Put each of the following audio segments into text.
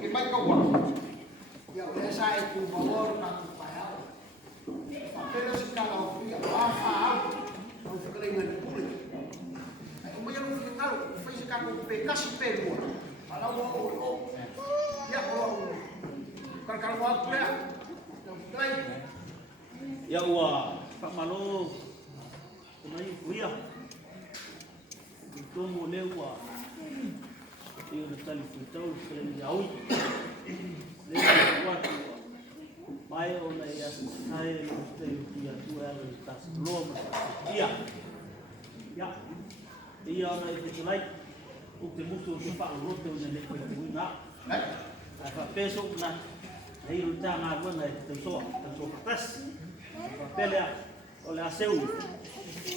Cái bách câu quả. Giờ sẽ sai cùng favor na kupayao. Pero si kala o ia a o se kala ngai pule. Ai mo ia no final, foi se kala pe kasi pe mo. Ala o ya o kan wa pula. Dai. Ya wa pamalo mai kuia. Então moleu a eu no telefone se ele aui le quatro mai ona ia sai no teu dia tu ela está loma ia ya ia ona e lai o que muito se fala o teu nele foi muito na a peso na aí o tá na bona te so pas papel olha seu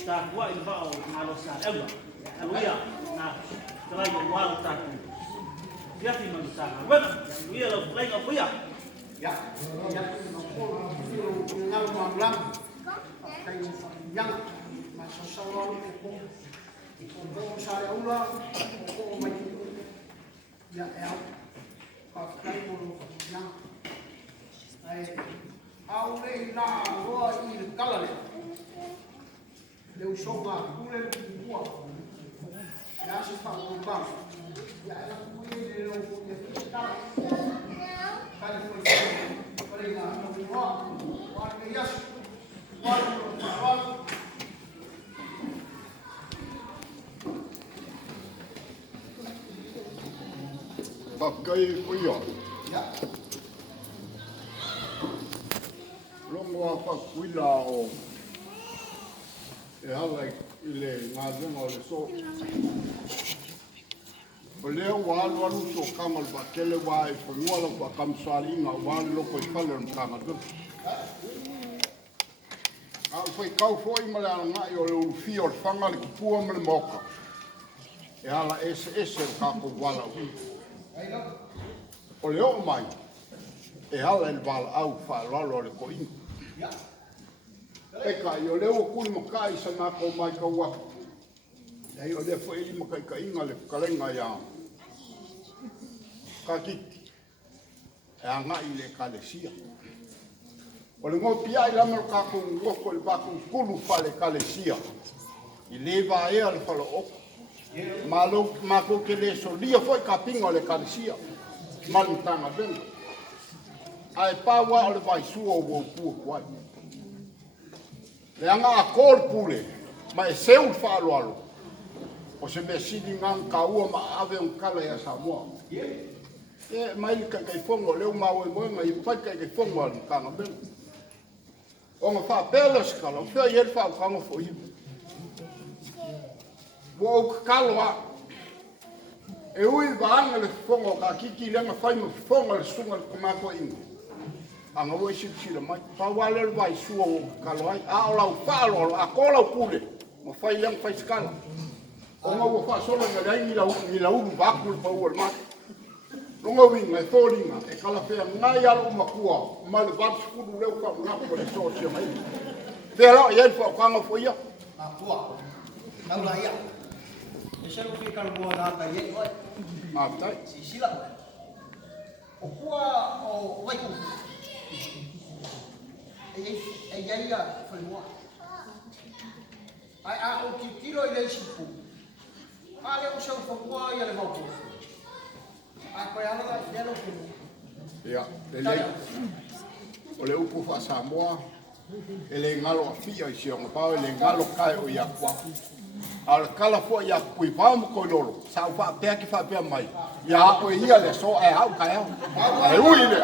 tá boa e vai na loja ela aluia na trabalho mal tá dia di manusia bueno dia lo play no puya ya no por ngal manglang kai yang masasawal ko sa aula ko mai ya pa kai mo yang ai aule na ro il kalale le usoma kule kuwa ya se fa ko ba ya la kuye de lo ko ya fiska kan ko pare na no wa ke yas wa pakai kuya ya longo apa kuila o e ala ile ngazema o le so o leo walo alu so kamal ba kele wa e fongola ba kamsali nga walo ko fale mtanga do a foi kau foi mala nga yo le fio fanga le pua mele moka e ala ese ka ko wala o leo mai e ala el val au fa lolo le ko in ya eka yo leo kul mo kai sa na ko mai ka wa ai o le foi mo kai ka inga le kalenga ya ka kiki e anga i le kalesia o le mo pia i la mo ka ko ngoko le ba ko kulu fa le kalesia i le va e al fa lo o malo ma ko ke le so lia foi ka pingo le kalesia mal tanga ben ai pa wa o le vai su o wo pu kwai le anga a kor pule ma e seu fa lo alo o se me sidi ngang ka ua ma ave un kala ya Samoa e mai ka kai fongo le ma o mo ngai pa ka kai fongo al ka nga ben o ma fa pelos kala o fa yer fa ka ngo fo i wo kalwa e ui va le fongo ka kiki le ma fa mo fongo le sunga ko ma ko ingo anga wo si le mai pa wa le vai su o kalwa a o la fa lo a ko la pule mo fa yang fa skala o ngo fa solo ngai ni la u va ku pa o ma longo winga e thoringa e kala fe ngai alu makua ma le va skudu le fa na ko le so se mai te lo ye fa ka ngo fo ia na tua na la ya e se lo fica no na ta ye oi ma tai si sila o kua o vai ku e ia fa mo ai a o ki tiro ile sipu ale o seu fo ia le mau a ko ia la ya lo ku ia le o le upu fa Samoa ele ngalo afia i sionga pa ele ngalo kai o ia kwa al kala fo ia pui pa mo ko lolo sa fa pe ki fa pe mai ia o ia le so e au kai au e ui le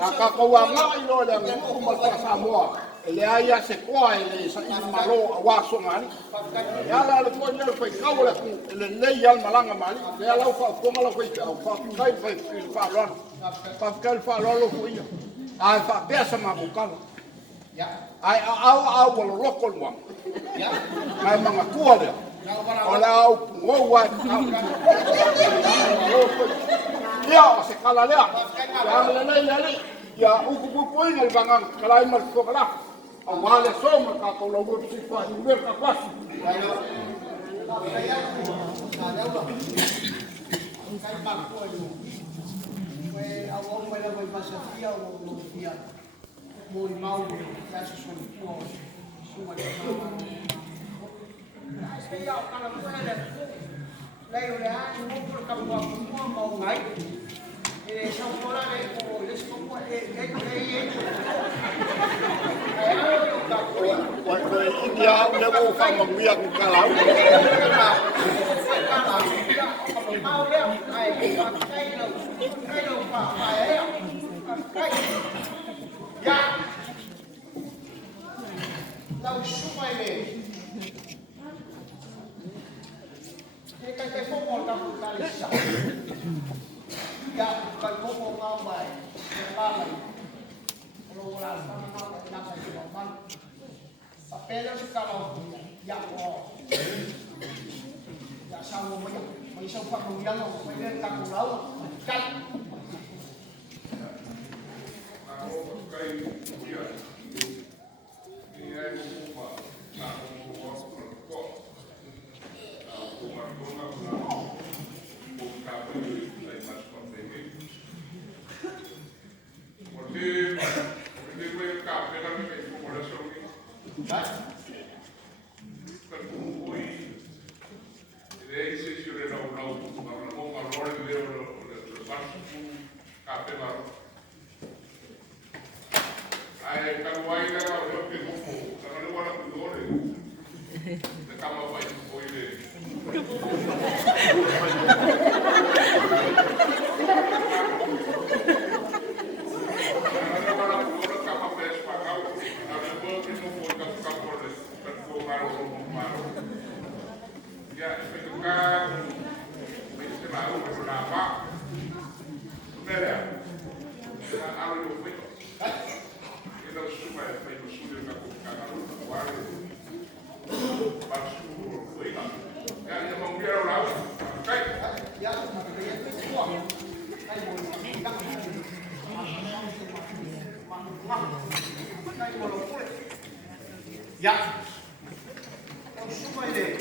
a ka ko wa ngai lo le ko mo fa Samoa ele ia se kwa ele sa i malo wa so ngani ia la le ko ia fa ka wala le le ia malanga mali le la fa ko mala ko fa kai fa lo fa kai fa lo fo ia ai fa pesa ma bukala ya ai au wala lokol wa ya ai manga kuale ola au ngo wa ya se kala lea ya le ya uku ku ngal bangang kala mal ko kala awale so ma ka ko lo wo si fa ni ver ka kwasi Foi a longo ela vai passar fia ou não fia. Muito mal, já se foi por sua cái dọc là nó hay là đây rồi đã không có cầm vào cũng có màu ngay thì xong có ra đây ngồi đây không có cái Koe India le mo fa mo mia ku kalau. mau đấy cái đầu phải ấy cái dạ đầu xuống mày về cái phố mòn trong ta lịch sử dạ cần phố mòn ngon vậy ba này lô là sao nó làm thành cái băng tapi lo kalau dạ họ dạ sao mới xong phát đồng dân rồi phải lên tăng cùng đấu canh dạ ông xuống đây để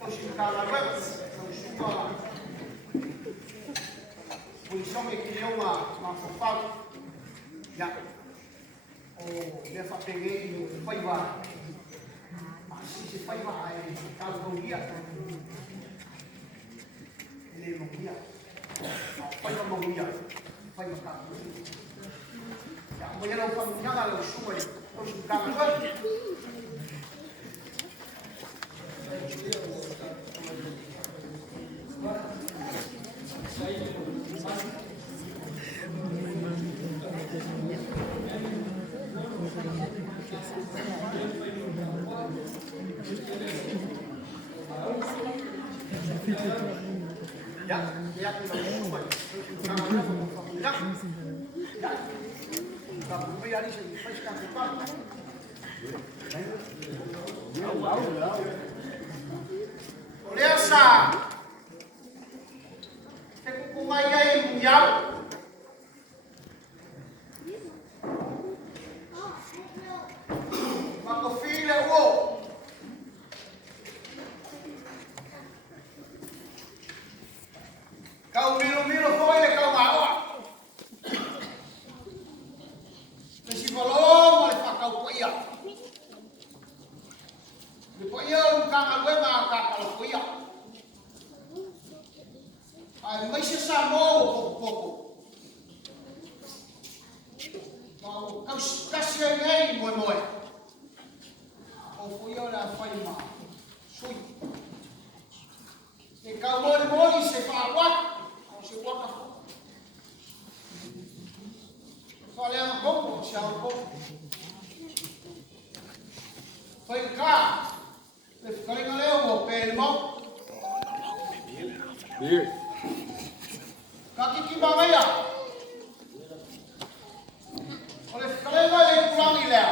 ông xin cao là vậy ông xuống mà mình xong cái kia mà phục phong dạ ô để phát triển cái phây vào si phây vào cao không kia lên một kia phây vào một kia phây vào cao dạ bây giờ ông phong nhắc là ông xuống đây ông xuống cao là vậy dạ dạ bây giờ đi xem phải làm gì con Olha cái cũng may đây cùng nhau mà có phi là ô câu milo thôi là câu máu à cái gì mà lo mà phải câu quỷ à thì quỷ ơi càng ăn với mà càng là quỷ à mấy chiếc sa mô bộ các xe ngay mùi ô phú yêu là phây mà xui thì cao mô đi sẽ phá quát họ sẽ quát cả có lẽ là bốc sao bốc phây cả để cái nó leo một bề mốc Kaki ba maya? Oleh kalau yang pulang ni lah.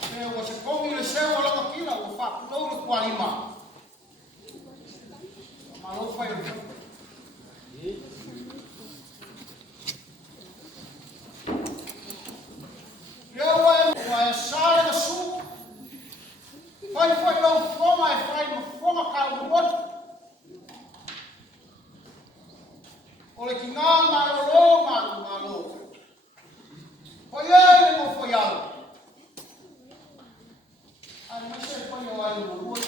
Saya was kong ni saya orang makila, ufak tahu lu kualima. Malu fai. Ya wa sare na su. Fai lo foma kau buat. ngā malo. Hoi ai mo foi au. Ai mai se foi au ai mo rua.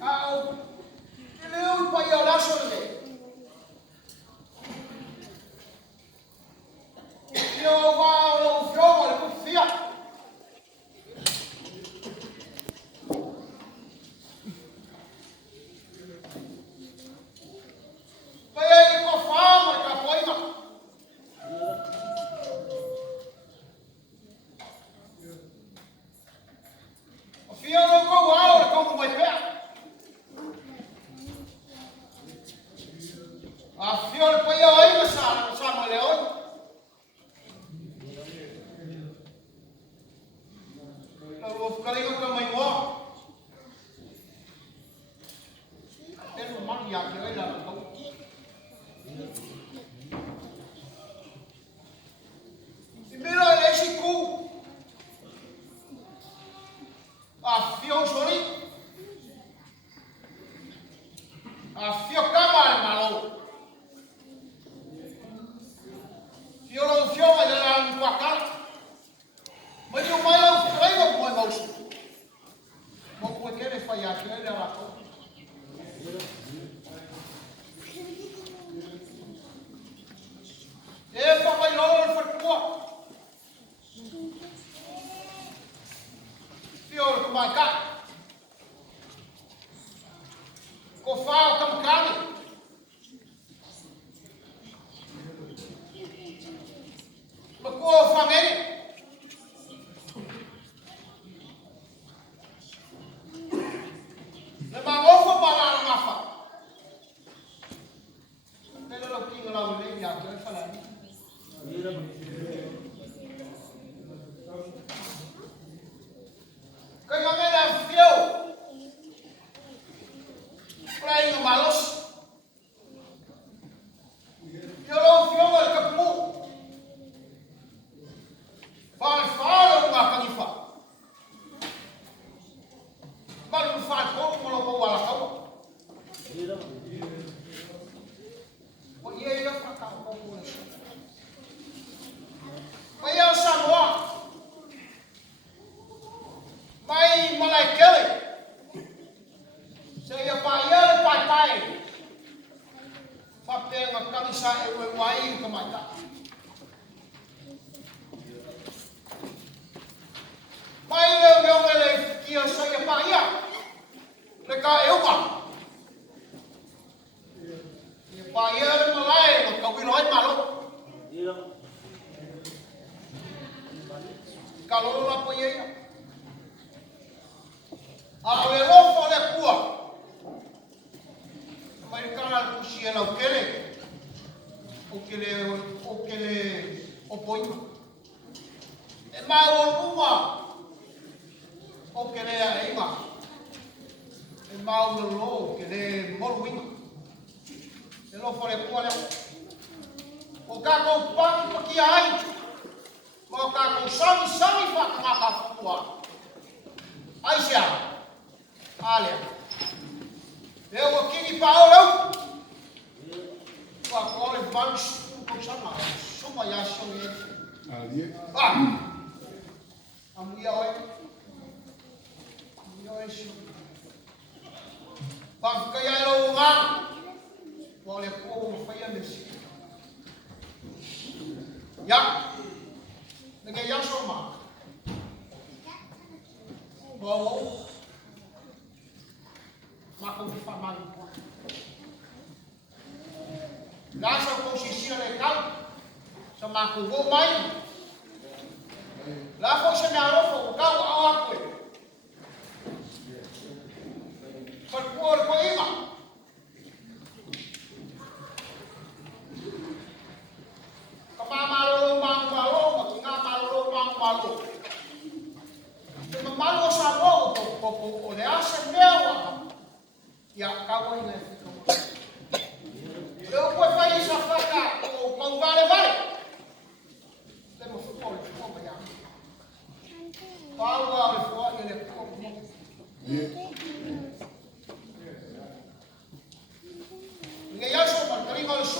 Au. Ele o pai au la sole. Yo va o fio o le fia.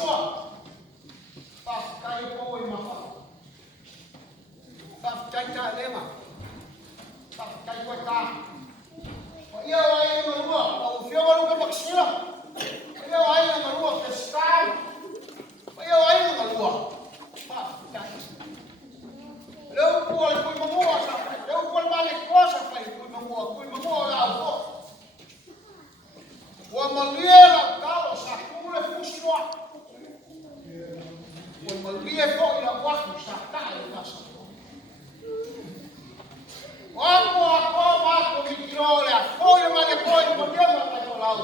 sua. Pakai po i mapa. Pakai ta lema. Pakai ko ta. Ia ai no rua, o fio no ka maksila. Ia ai no rua ke stai. Ia ai no rua. Pakai. Leu po ko mo sa. Leu po male ko sa pai ko mo la po. Wa maliera talo sa kule fusua. Wa malie po ila waku sa talo na sa. Wa ko mikirole a foi male po mo dia ma to lau.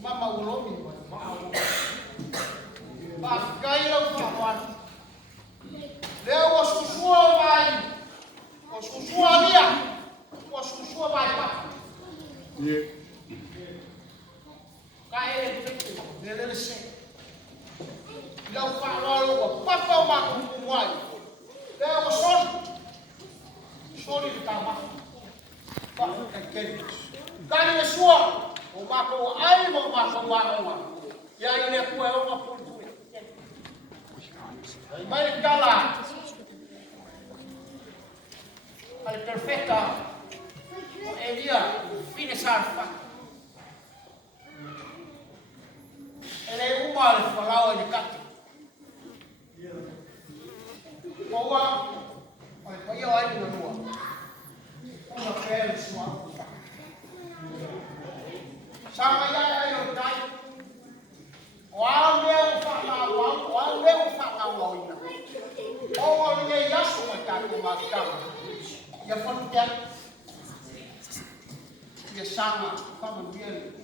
Mama ulomi ma. Ba kai lo fa wa. Leo o susua vai. O susua dia. O susua vai pa. Ye. Kaya ele se lau whaalolo o papa o mako kumwai leo o sori ta mako papa kakeri kani e sua o mako o ai mo mako wa ya ile kua o mako mai kala al perfecta o elia fine sarfa ele uma le falava de cate. Boa, vai eu aí na rua. Uma pele sua. Sama ya eu dai. O meu falava, o meu falava ainda. O ele já só tá com uma cama. E a foto dela. E a sama, como dele.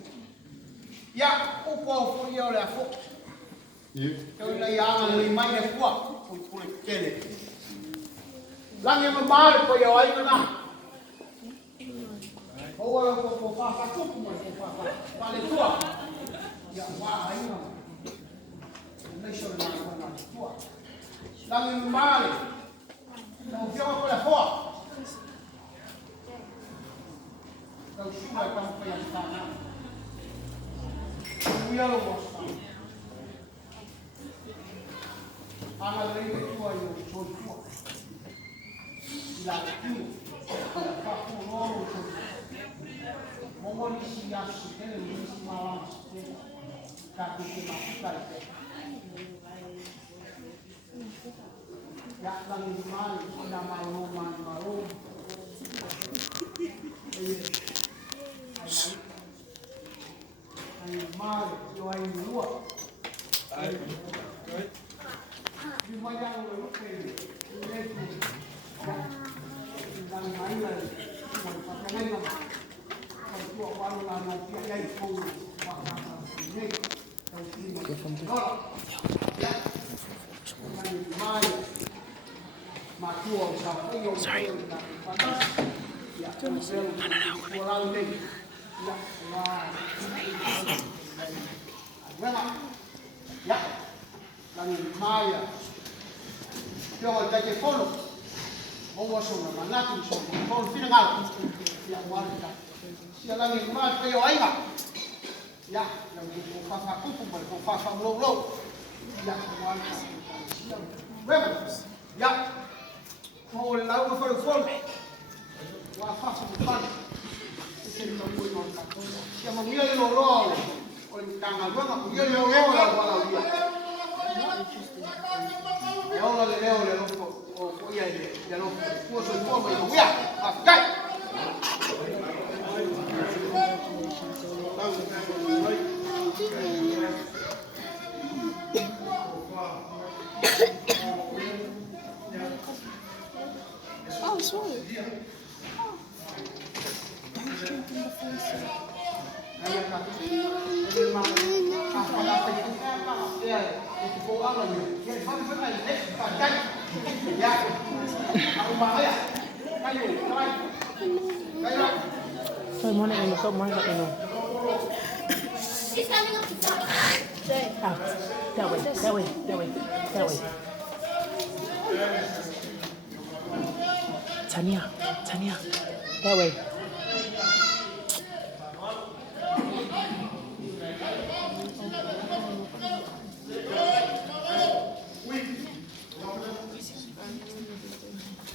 Ya, o povo foi olhar fogo. Eu ia lá e mais é fogo, foi por aquele. Lá em Mamar, foi eu aí lá. Ou eu vou fazer tudo, mas vou fazer. Vale tua. Ya, vai aí não. Deixa eu lá na tua. Lá em Mamar, não viu a coisa fogo. Então, chuva é como foi a estar. Kuya lo bosta. Ana lei que tu aí o choro. La tu. La papo no. Momo ni si ya si tele ni si mala si. Ka que ma ka. Ya la ni mal, na malo. Mà rồi lúa nhưng mà đang lúc này lên đang máy này còn phải cái này mà còn chùa qua là nó kia đây không hoặc là này đầu tiên đó mai mà chùa sao cái nhiều người là phải đó dạ chùa lao đi ya lagi maya yo ta ke folo mo so na manatu so folo fina ngal ya wala sia lagi ma pe yo ainga ya lagi ko fa ko fa lo ya wala wema ya mo la ko folo wa fa fa siamo io lo rolo o il canale io lo la guarda via e ora le lo o poi ya lo puso il fuoco e via dai oh sorry Thôi món này nó không món này nó. À, that way. Tanya, that way.